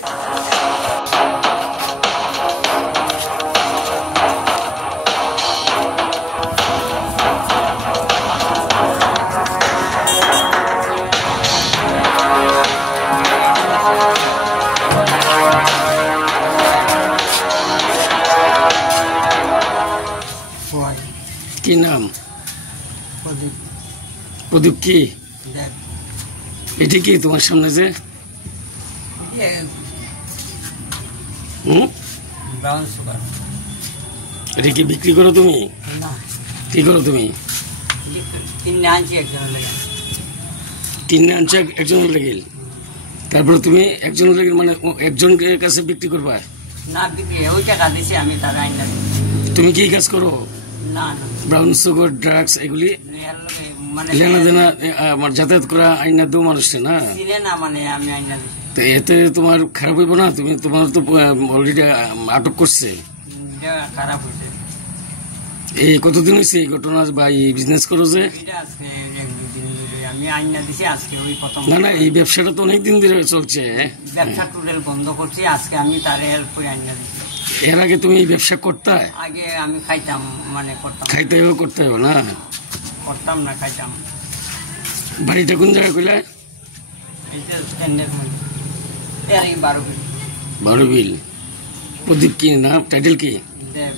কি নাম? প্রদীপ। কি এটি কি তোমার সামনে যে এটা কি বিক্রি করো তুমি? কি করো তুমি? কিনে আনছো একজনের লেগে, তারপরে তুমি একজনের লেগে মানে একজনের কাছে বিক্রি করবা? না বিক্রি, ওই টাকা দিছি আমি তার আইনা। তুমি কি কাজ করো? না না, ব্রাউন সুগার, ড্রাগস এগুলি মানে লেনা দেনা যাতায়াত করা আইনা দু মানুষটা না? চিনে না, মানে আমি আইনা দিছি। তো এতে তোমার খারাপ হইব না? তোমার তো অলরেডি আটক করছে। খারাপ হয়েছে। এই কতদিন হয়েছে এই ঘটনা বা এই বিজনেস করো যে? আমি আইনা দিছি আজকে, ওই প্রথম। না না, এই ব্যবসাটা তো অনেকদিন ধরে চলছে। ব্যবসা টোটাল বন্ধ করছি আজকে, আমি তার হেল্প করে আইনা দিছি। এর আগে তুমি এই ব্যবসা করতে? আগে আমি খাইতাম, মানে করতাম। খাইতে হবে, করতে হবে না? করতাম না, খাইতাম। বাড়িটা কোন জায়গায় কইলে? এইটা স্ট্যান্ডের মধ্যে 12 বিল। 12 বিল। প্রদীপ কি নাম, টাইটেল কি? দেব।